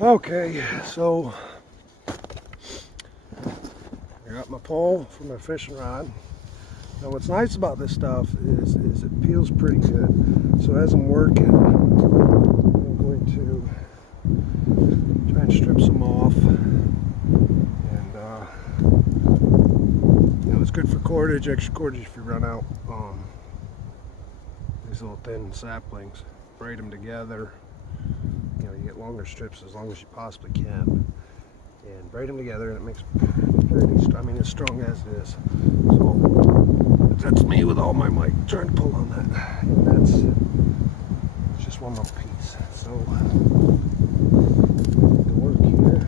Okay, so I got my pole for my fishing rod. Now what's nice about this stuff is it peels pretty good. So as I'm working, I'm going to try and strip some off. And it's good for cordage, extra cordage if you run out. These little thin saplings, braid them together. You get longer strips as long as you possibly can, and braid them together, and it makes it's strong as it is. So that's me with all my might trying to pull on that, and it's just one little piece. So the work here.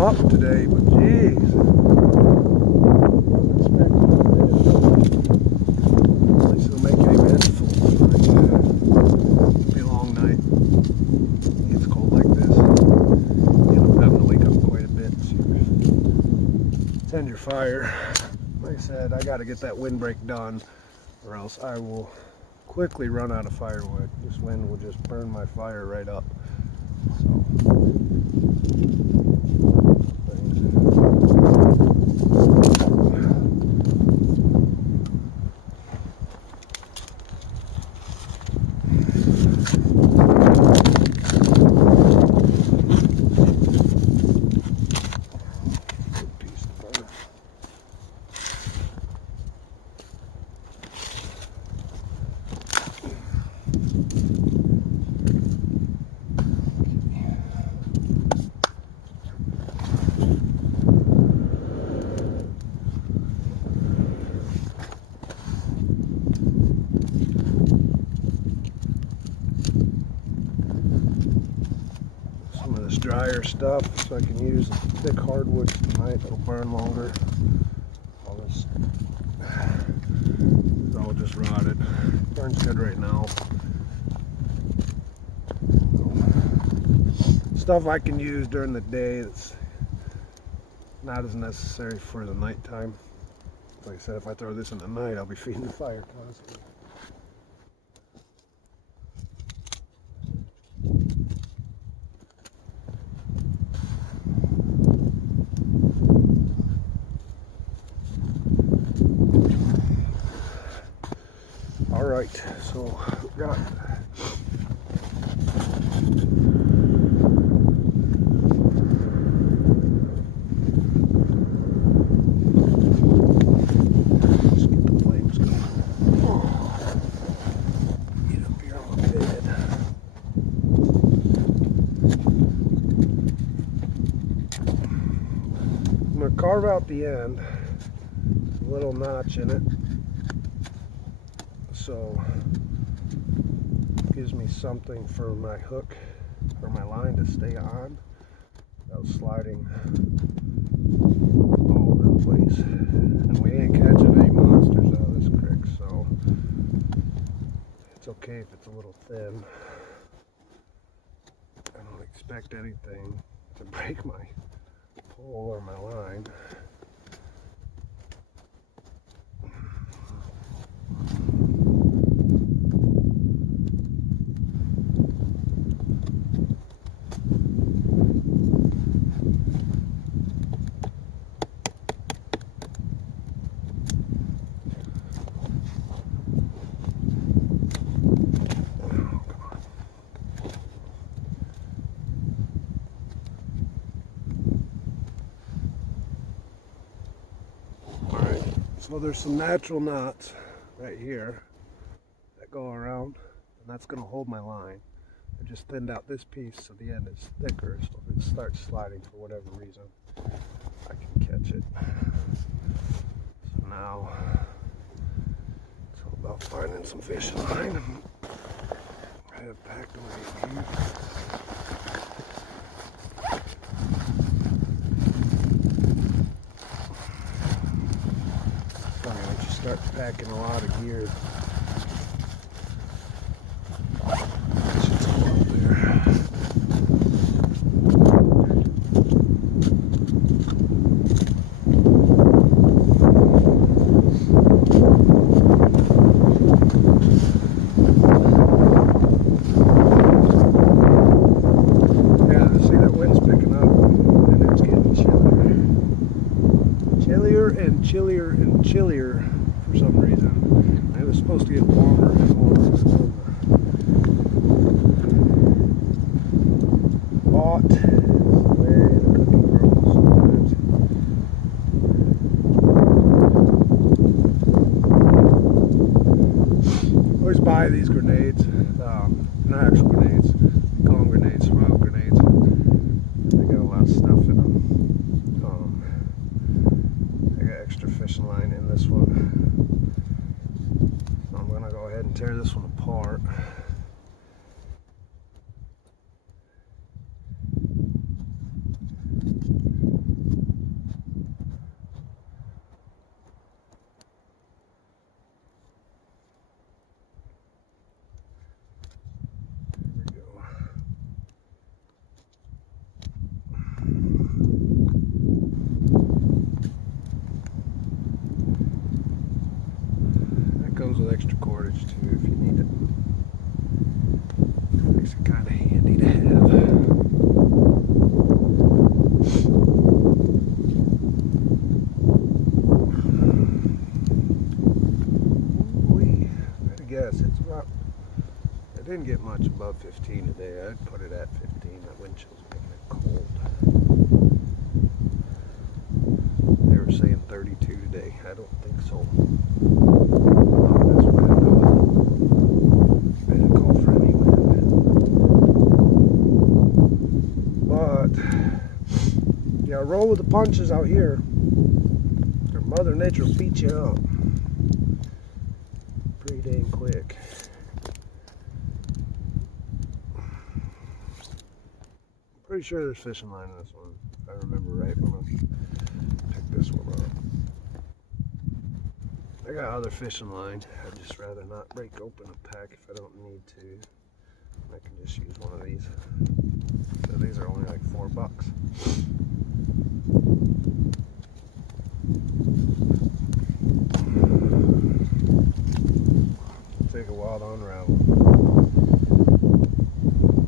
Up today, but geez, at least it'll make it eventful. It'll be a long night. It's cold like this. You end up having to wake up quite a bit. So tend your fire. Like I said, I got to get that windbreak done, or else I will quickly run out of firewood. This wind will just burn my fire right up. So. Drier stuff so I can use thick hardwoods tonight that'll burn longer. All this is all just rotted. Burns good right now. Stuff I can use during the day that's not as necessary for the nighttime. Like I said, if I throw this in the night, I'll be feeding the fire constantly. All right, so we've got let's get the flames going. Get up here on the bed. I'm going to carve out the end, a little notch in it. So it gives me something for my hook or my line to stay on without sliding all over the place. And we ain't catching any monsters out of this creek, so it's okay if it's a little thin. I don't expect anything to break my pole or my line. So there's some natural knots right here that go around, and that's going to hold my line. I just thinned out this piece so the end is thicker, so if it starts sliding for whatever reason, I can catch it. So now it's all about finding some fishing line. I have packed away here. Start packing a lot of gear. It's all up there. chillier and chillier for some reason. It was supposed to get warmer and warmer and warmer. Hot. That's the way the cookie grows sometimes. I always buy these grenades. Not actual grenades. They call them grenades, smile grenades. They got a lot of stuff in them. I got extra fishing line in this one. So I'm going to go ahead and tear this one apart. Comes with extra cordage too if you need it. Makes it kind of handy to have. Ooh-wee. I'd guess it's about, I didn't get much above 15 today. I'd put it at 15. That wind chill's making it cold. They were saying 32 today. I don't think so. Yeah, roll with the punches out here, or Mother Nature will beat you up pretty dang quick. I'm pretty sure there's fishing line in this one, if I remember right when I picked this one up. I got other fishing line. I'd just rather not break open a pack if I don't need to. I can just use one of these. So these are only like $4. Take a while to unravel.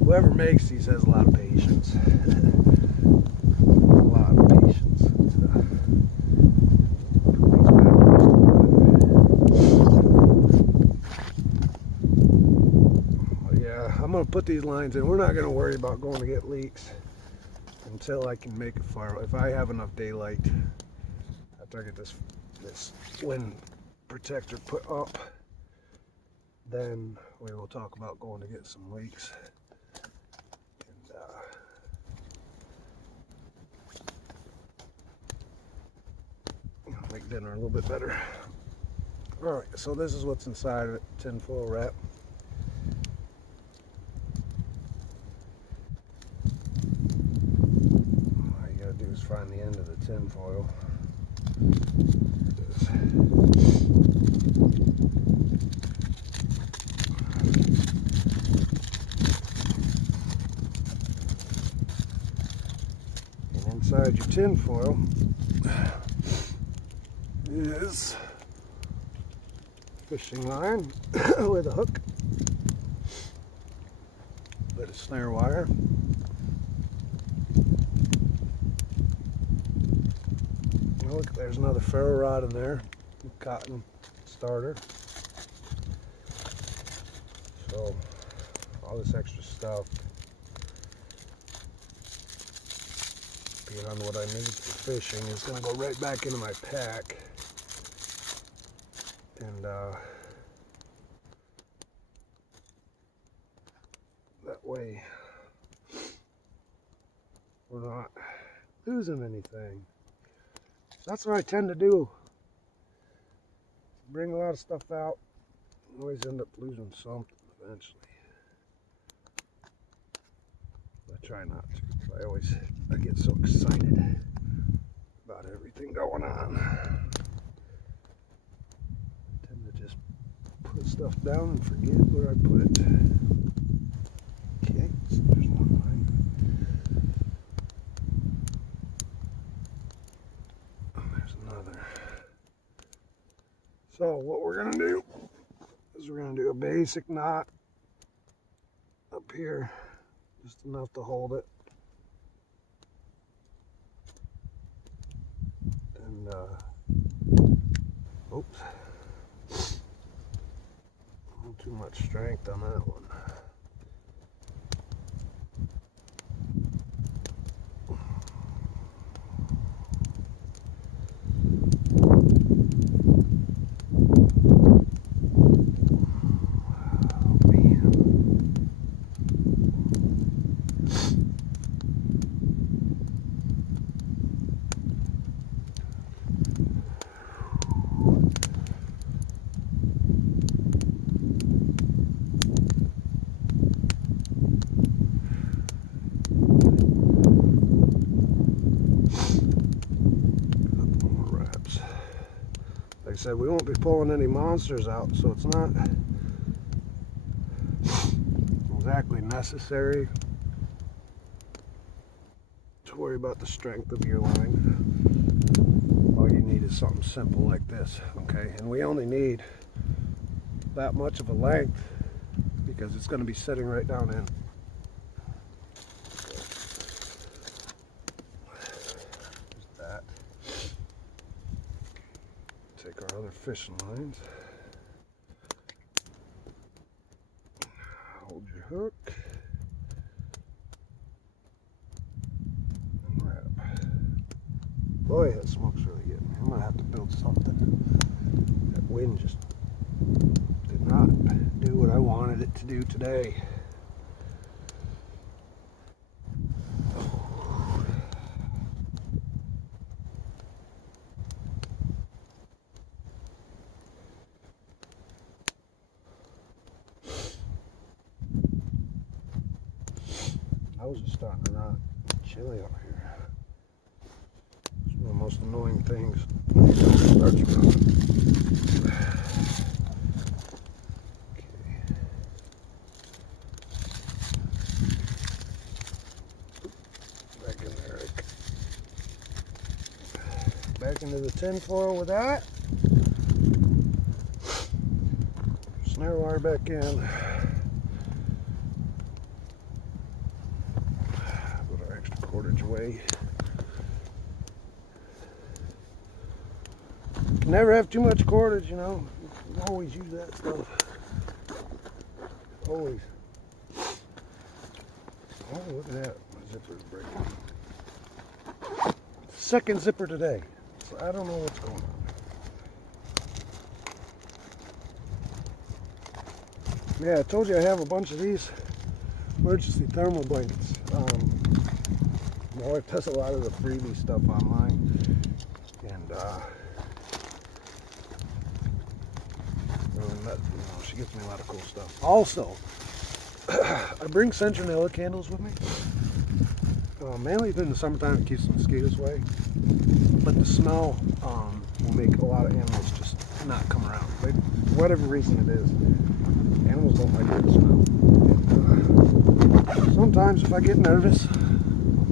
Whoever makes these has a lot of patience. A lot of patience. Yeah, I'm going to put these lines in. We're not going to worry about going to get leaks until I can make a fire. If I have enough daylight after I get this wind protector put up, then we will talk about going to get some leaks and make dinner a little bit better. Alright, so this is what's inside of it, tinfoil wrap. All you gotta do is find the end of the tinfoil. Inside your tin foil is fishing line with a hook, bit of snare wire, oh, look, there's another ferro rod in there, cotton starter. So all this extra stuff on what I need for fishing is going to go right back into my pack, and that way we're not losing anything. That's what I tend to do. Bring a lot of stuff out, always end up losing something eventually. I try not to. I get so excited about everything going on. I tend to just put stuff down and forget where I put it. Okay, so there's one line. And there's another. So what we're going to do is we're going to do a basic knot up here, just enough to hold it. And Oops. A little too much strength on that one. Like I said, we won't be pulling any monsters out, so it's not exactly necessary to worry about the strength of your line. All you need is something simple like this, okay? And we only need that much of a length because it's going to be sitting right down in. There's that. Take our other fishing lines. Hold your hook. And wrap. Boy, that smoke's really getting me. I'm going to have to build something. That wind just did not do what I wanted it to do today. I was just starting to run chilly out here. It's one of the most annoying things when you don't start to run. Okay. Back in there, Rick. Back into the tin foil with that. Snare wire back in. Cordage away. Never have too much cordage, you know. You always use that stuff. Always. Oh, look at that. My zipper's breaking. Second zipper today. So I don't know what's going on. Yeah, I told you I have a bunch of these emergency thermal blankets. My wife does a lot of the freebie stuff online, and she gets me a lot of cool stuff. Also, I bring Centronella candles with me, mainly in the summertime. It keeps the mosquitoes away, but the smell will make a lot of animals just not come around. For whatever reason it is, animals don't like the smell. And, sometimes if I get nervous,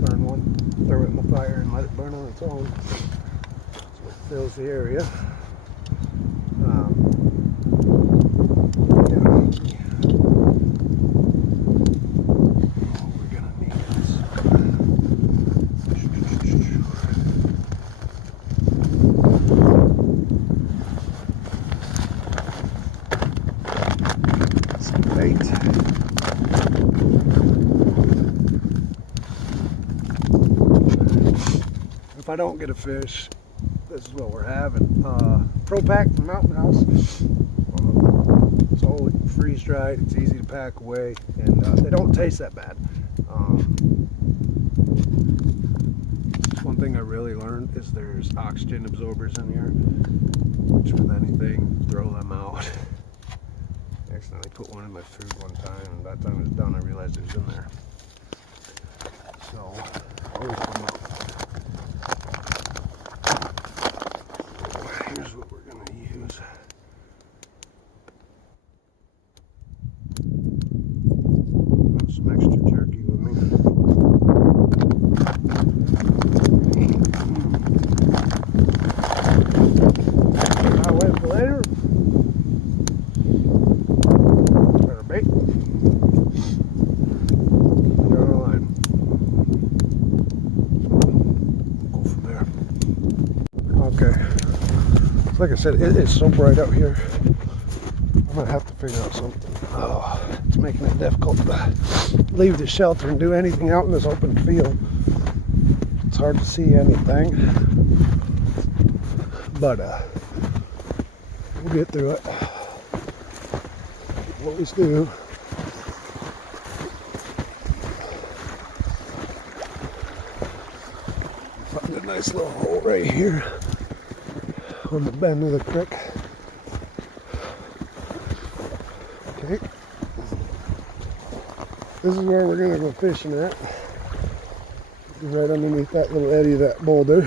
burn one, throw it in the fire and let it burn on its own. That's what fills the area. Yeah. Oh, we're gonna need this. Some bait. If I don't get a fish, this is what we're having. Pro Pack from Mountain House. It's all freeze dried. It's easy to pack away, and they don't taste that bad. One thing I really learned is there's oxygen absorbers in here, which with anything, throw them out. I accidentally put one in my food one time, and by the time it was done, I realized it was in there. So, always put them out. Here's what we're going to use. Got some extra jerky with me. I'll wait for later. Got our bait. Got our line. Go from there. Okay. Like I said, it is so bright out here. I'm gonna have to figure out something. Oh, it's making it difficult to leave the shelter and do anything out in this open field. It's hard to see anything, but we'll get through it. Always do. Find a nice little hole right here on the bend of the creek. Okay. This is where we're going to go fishing at. Right underneath that little eddy of that boulder.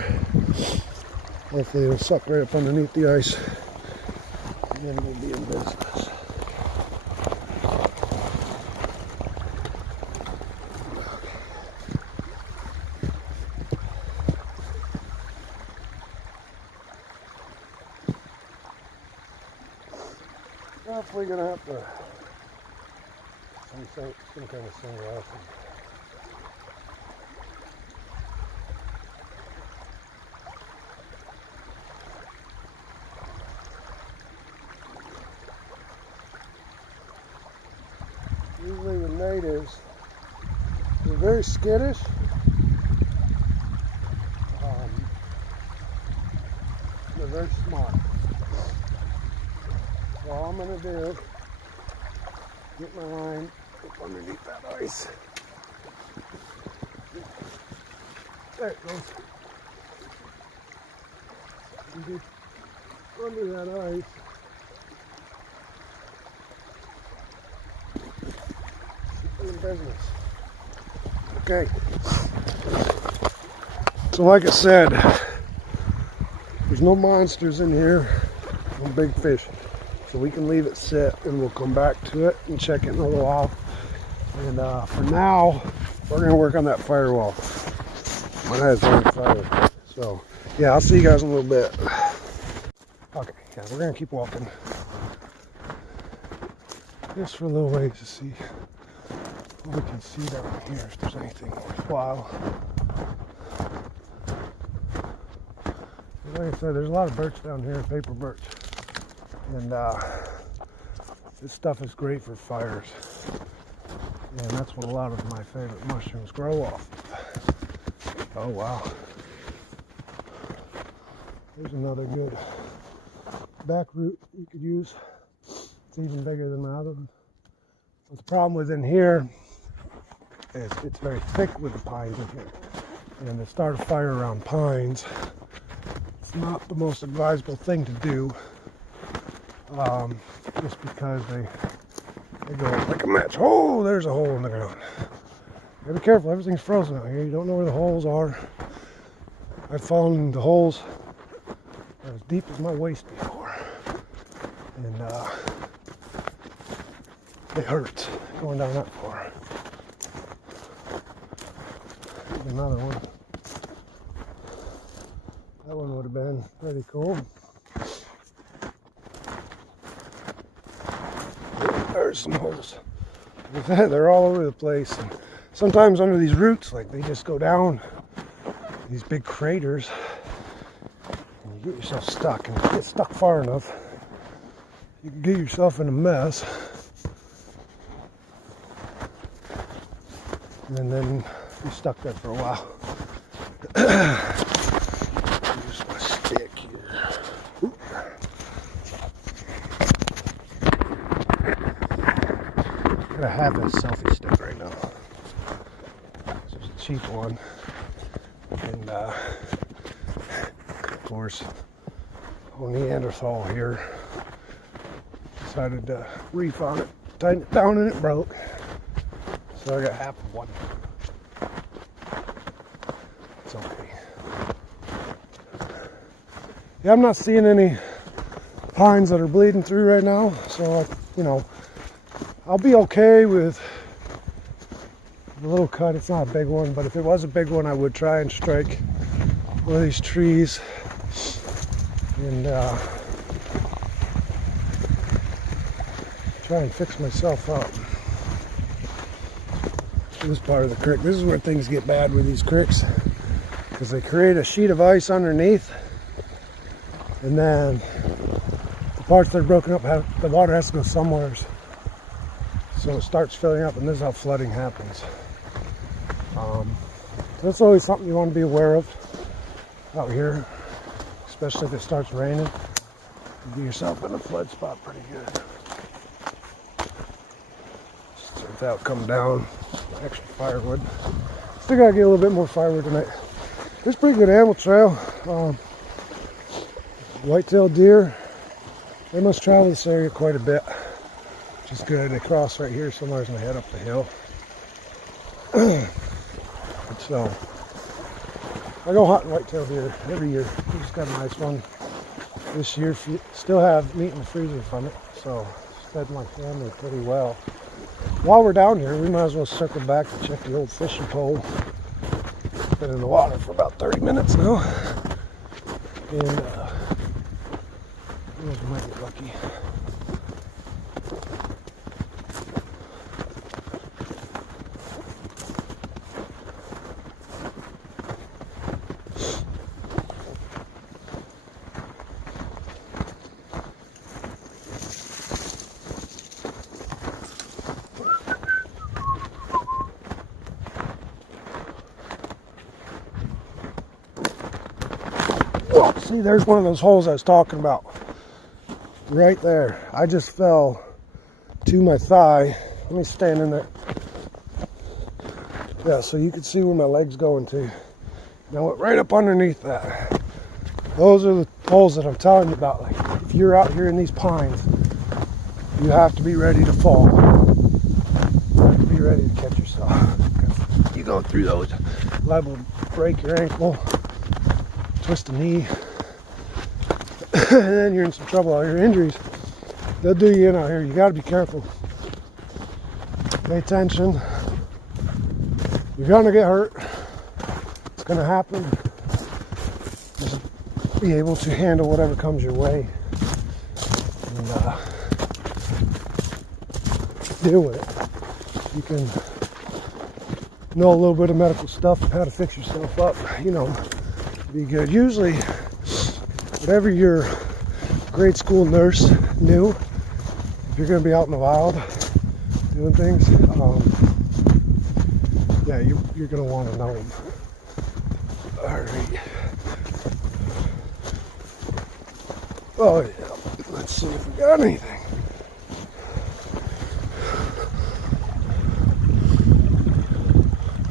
Hopefully it'll suck right up underneath the ice. And then we'll be in business. Definitely gonna have to some kind of sunglasses. Usually the natives, they're very skittish. They're very smart. So all I'm going to do, get my line up underneath that ice. There it goes. Under that ice. In business. Okay. So like I said, there's no monsters in here, no big fish. So we can leave it sit and we'll come back to it and check it in a little while. And for now, we're gonna work on that firewall. My head's on fire. So yeah, I'll see you guys in a little bit. Okay, yeah, we're gonna keep walking. Just for a little ways to see what we can see down here, if there's anything worthwhile. Like I said, there's a lot of birch down here, paper birch. And this stuff is great for fires. And that's what a lot of my favorite mushrooms grow off of. Oh wow. There's another good back root you could use. It's even bigger than my other one. But the problem with in here is it's very thick with the pines in here. And to start a fire around pines, it's not the most advisable thing to do. Just because they go like a match. Oh, there's a hole in the ground. You gotta be careful, everything's frozen out here. You don't know where the holes are. I've fallen into holes as deep as my waist before. And it hurts going down that far. Here's another one. That one would have been pretty cool. There's some holes. They're all over the place. And sometimes under these roots, like they just go down these big craters, and you get yourself stuck. And if you get stuck far enough, you can get yourself in a mess. And then you're stuck there for a while. Use my stick here. Oop. I have a selfie stick right now. This is a cheap one. And of course, old Neanderthal here decided to reef on it, tighten it down, and it broke. So I got half of one. It's okay. Yeah, I'm not seeing any pines that are bleeding through right now, so I'll be okay with a little cut. It's not a big one, but if it was a big one, I would try and strike one of these trees and try and fix myself up. This part of the creek, this is where things get bad with these creeks, because they create a sheet of ice underneath, and then parts that are broken up, the water has to go somewhere. So it starts filling up, and this is how flooding happens. So that's always something you want to be aware of out here, especially if it starts raining. You get yourself in a flood spot pretty good. Just without coming down, extra firewood. Still gotta get a little bit more firewood tonight. It's a pretty good animal trail. White-tailed deer, they must travel this area quite a bit, which is good. They cross right here somewhere and they head up the hill. So, I go hunting white-tailed deer every year. We just got a nice one this year. Still have meat in the freezer from it, so it's fed my family pretty well. While we're down here, we might as well circle back and check the old fishing pole. It's been in the water for about 30 minutes now. And we might get lucky. Well, see, there's one of those holes I was talking about. Right there. I just fell to my thigh. Let me stand in there. Yeah, so you can see where my leg's going to. Now, right up underneath that. Those are the holes that I'm telling you about. Like, if you're out here in these pines, you have to be ready to fall. You have to be ready to catch yourself. You go through those, liable to break your ankle, twist a knee, and then you're in some trouble. All your injuries, they'll do you in out here. You got to be careful. Pay attention. You're gonna get hurt. It's gonna happen. Just be able to handle whatever comes your way and deal with it. You can know a little bit of medical stuff, how to fix yourself up. You know, be good. Usually, whatever your grade school nurse knew, if you're going to be out in the wild doing things, yeah, you're going to want to know them. All right. Oh yeah. Let's see if we got anything.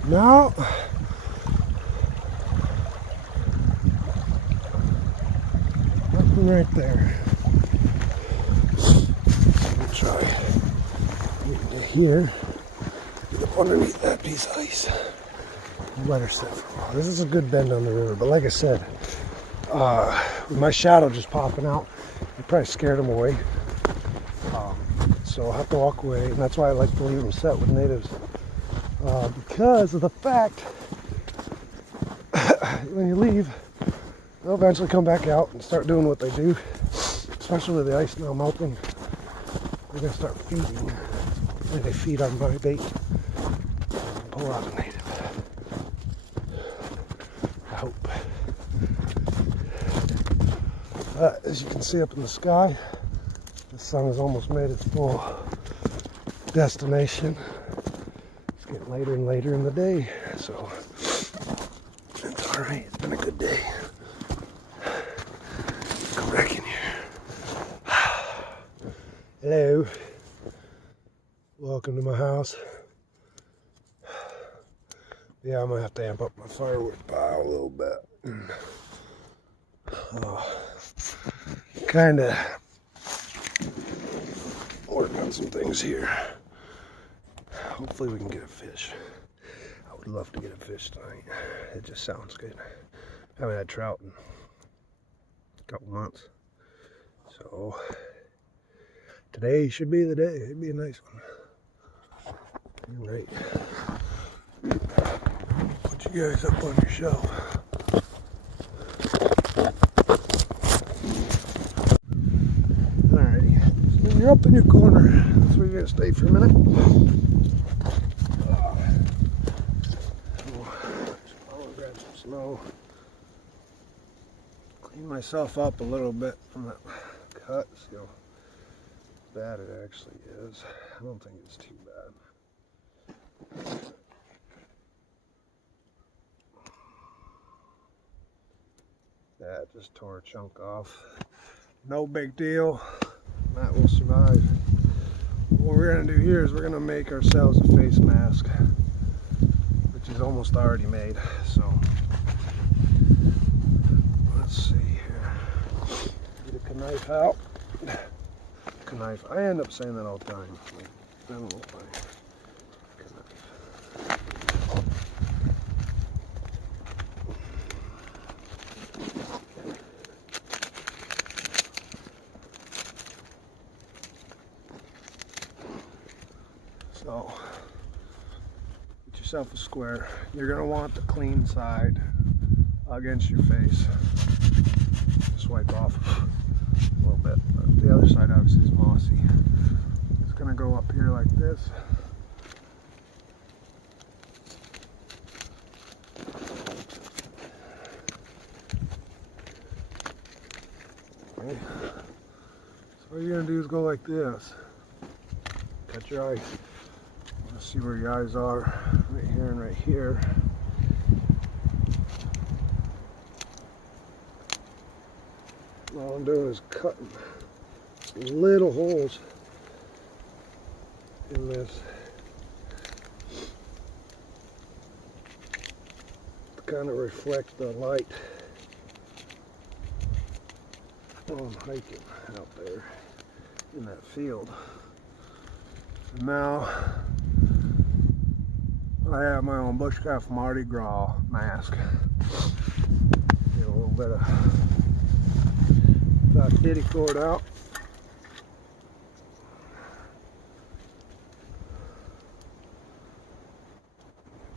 No. Right there. We'll try getting to here. Get up underneath that piece of ice. Let her sit for a while. This is a good bend on the river, but like I said, with my shadow just popping out, it probably scared them away. So I'll have to walk away, and that's why I like to leave them set with natives. Because of the fact when you leave, they'll eventually come back out and start doing what they do, especially with the ice now melting. They're going to start feeding. And they feed on my bait. Pull out a native. I hope. As you can see up in the sky, the sun has almost made its full destination. It's getting later and later in the day, so it's alright. It's been a good day. Go back in here. Hello. Welcome to my house. Yeah, I'm gonna have to amp up my firewood pile a little bit. Kinda work on some things here. Hopefully we can get a fish. I would love to get a fish tonight. It just sounds good. I haven't had trout in a couple months. So today should be the day. It'd be a nice one. All right. Put you guys up on your shelf. Alrighty. So you're up in your corner. That's where you're gonna stay for a minute. I'll grab some snow. Clean myself up a little bit from that cut. See how bad it actually is. I don't think it's too bad. Yeah, it just tore a chunk off. No big deal. That will survive. What we're going to do here is we're going to make ourselves a face mask, which is almost already made. So let's see here. Get a knife out. Knife. I end up saying that all the time. Like, I don't know why. So, get yourself a square. You're going to want the clean side against your face. Just wipe off a little bit. But the other side obviously is mossy. It's going to go up here like this. Okay. So what you're going to do is go like this. Cut your eye. Let's see where your eyes are. Right here and right here. All I'm doing is cutting little holes in this to kind of reflect the light while I'm hiking out there in that field. And now I have my own Bushcraft Mardi Gras mask. Get a little bit of that ditty cord out.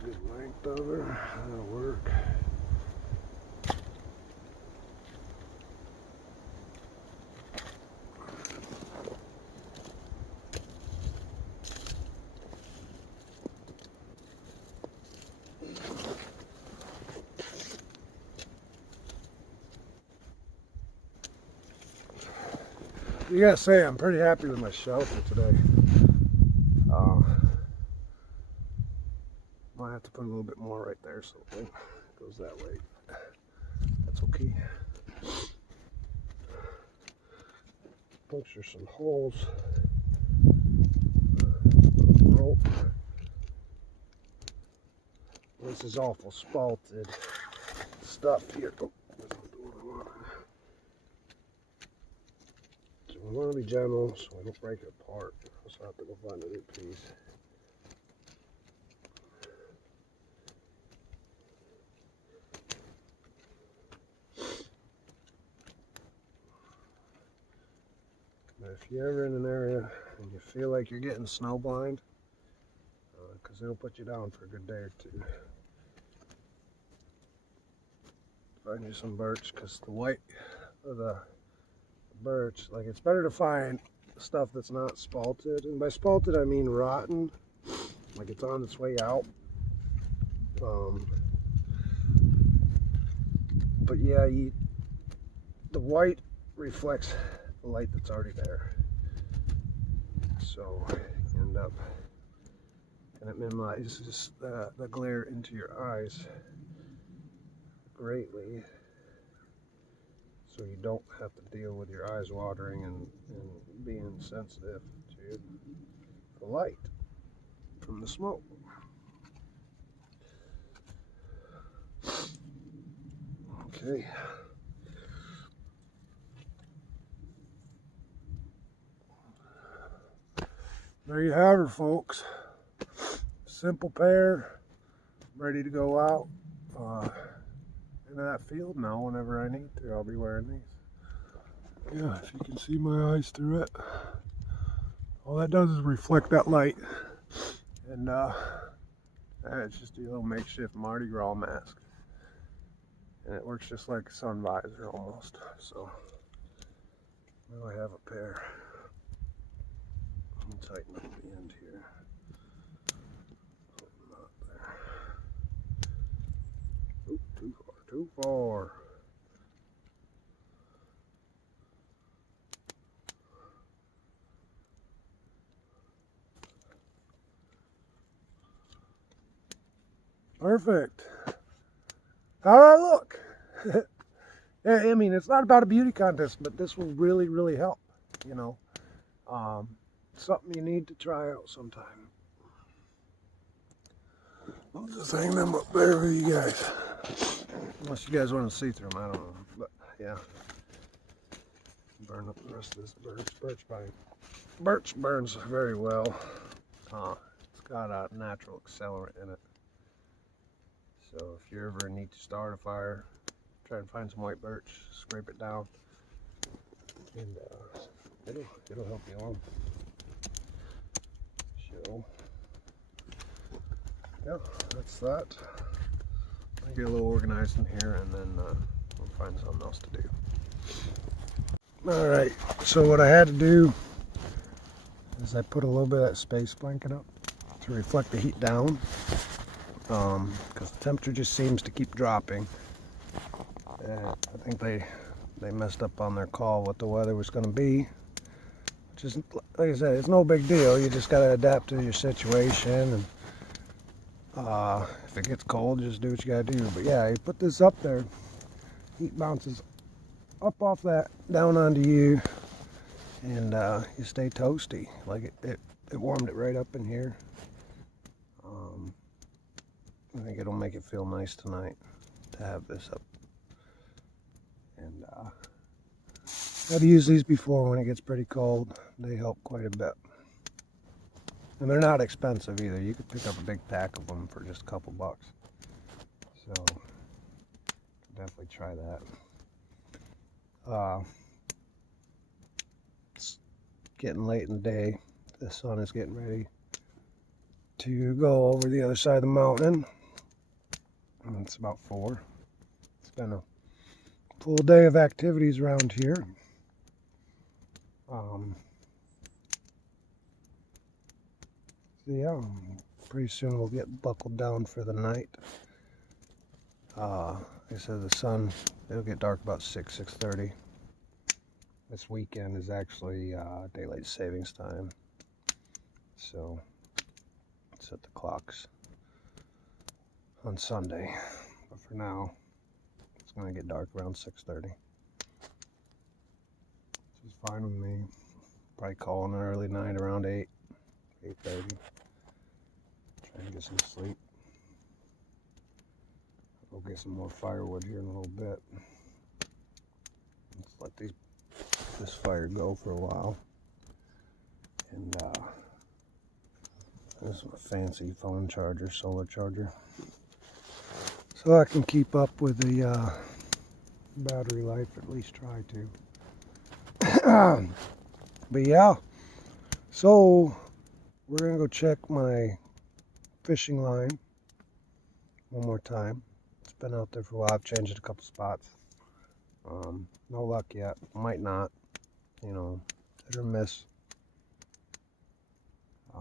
Good length of her. That'll work. You gotta say, I'm pretty happy with my shelter today. Might have to put a little bit more right there so it goes that way. That's okay. Puncture some holes. Rope. This is awful spalted stuff here. Oh, so we want to be gentle so we don't break it apart. So I have to go find a new piece. But if you're ever in an area and you feel like you're getting snow blind, because it'll put you down for a good day or two, find you some birch, because the white of the birch, like, it's better to find stuff that's not spalted, and by spalted I mean rotten, like it's on its way out. But yeah, the white reflects the light that's already there, so you end up, and it minimizes the glare into your eyes greatly, so you don't have to deal with your eyes watering and being sensitive to the light from the smoke. Okay. There you have her, folks. Simple pair, ready to go out into that field now whenever I need to. I'll be wearing these. Yeah, if you can see my eyes through it. All that does is reflect that light. And it's just a little makeshift Mardi Gras mask. And it works just like a sun visor almost. So now I have a pair. I'll tighten up the end here. Not there. Oop, too far, too far. Perfect. How do I look? I mean, it's not about a beauty contest, but this will really, really help. You know, something you need to try out sometime. I'll just hang them up there for you guys. Unless you guys want to see through them, I don't know. But yeah, burn up the rest of this birch pine. Birch burns very well. It's got a natural accelerant in it. So if you're ever in need to start a fire, try and find some white birch, scrape it down, and it'll help you along. So yeah, that's that. I'll get a little organized in here, and then we'll find something else to do. All right. So what I had to do is I put a little bit of that space blanket up to reflect the heat down, because the temperature just seems to keep dropping. I think they messed up on their call what the weather was going to be, which is, like I said, it's no big deal. You just got to adapt to your situation, and if it gets cold, just do what you got to do. But yeah, you put this up there, heat bounces up off that down onto you, and you stay toasty. Like it warmed it right up in here. I think it'll make it feel nice tonight to have this up. And I've used these before when it gets pretty cold. They help quite a bit. And they're not expensive either. You could pick up a big pack of them for just a couple bucks. So definitely try that. It's getting late in the day. The sun is getting ready to go over the other side of the mountain. And it's about 4. It's been a full day of activities around here. So yeah, pretty soon we'll get buckled down for the night. Like I said, the sun, it'll get dark about 6:30. This weekend is actually daylight savings time, so set the clocks on Sunday. But for now, it's gonna get dark around 6:30. Which is fine with me. Probably calling an early night around 8:30. Try and get some sleep. I'll go get some more firewood here in a little bit. Let's let this fire go for a while. And this is my fancy phone charger, solar charger, so I can keep up with the battery life, at least try to. But yeah, so we're gonna go check my fishing line one more time. It's been out there for a while. I've changed it a couple spots. No luck yet. Might not, you know, hit or miss. If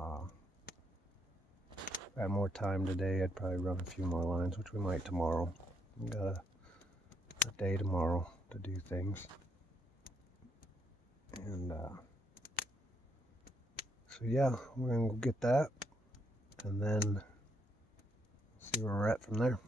I had more time today, I'd probably run a few more lines, which we might tomorrow. We got a day tomorrow to do things. And so yeah, we're gonna go get that, and then see where we're at from there.